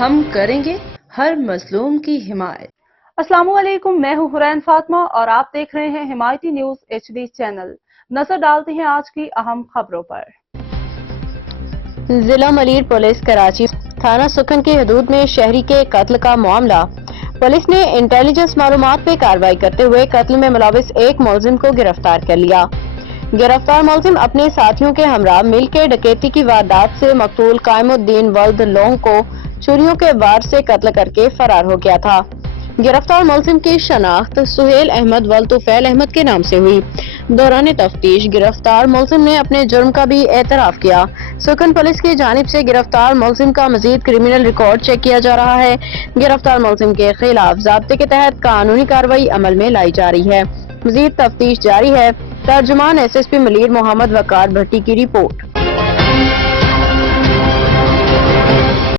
ہم کریں گے ہر مظلوم کی حمایت۔ السلام علیکم، میں ہوں حرین فاطمہ اور آپ دیکھ رہے ہیں حمایتی نیوز HD چینل۔ نظر ڈالتے ہیں آج کی اہم خبروں پر۔ ضلع ملیر پولیس کراچی تھانہ سکھن کی حدود میں شہری کے قتل کا معاملہ۔ پولیس نے انٹیلیجنس معلومات پہ کارروائی کرتے ہوئے قتل میں ملوث ایک ملزم کو گرفتار کر لیا۔ گرفتار ملزم اپنے ساتھیوں کے ہمراہ مل کے ڈکیتی کی واردات سے مقتول قائم الدین ولد لونگ کو چھریوں کے وار سے قتل کر کے فرار ہو گیا تھا۔ گرفتار ملزم کی شناخت سہیل احمد ولد طفیل احمد کے نام سے ہوئی۔ دوران تفتیش گرفتار ملزم نے اپنے جرم کا بھی اعتراف کیا۔ سکھن پولیس کی جانب سے گرفتار ملزم کا مزید کرمنل ریکارڈ چیک کیا جا رہا ہے۔ گرفتار ملزم کے خلاف ضابطے کے تحت قانونی کارروائی عمل میں لائی جا رہی ہے۔ مزید تفتیش جاری ہے۔ ترجمان SSP ملیر محمد وقار بھٹی کی رپورٹ۔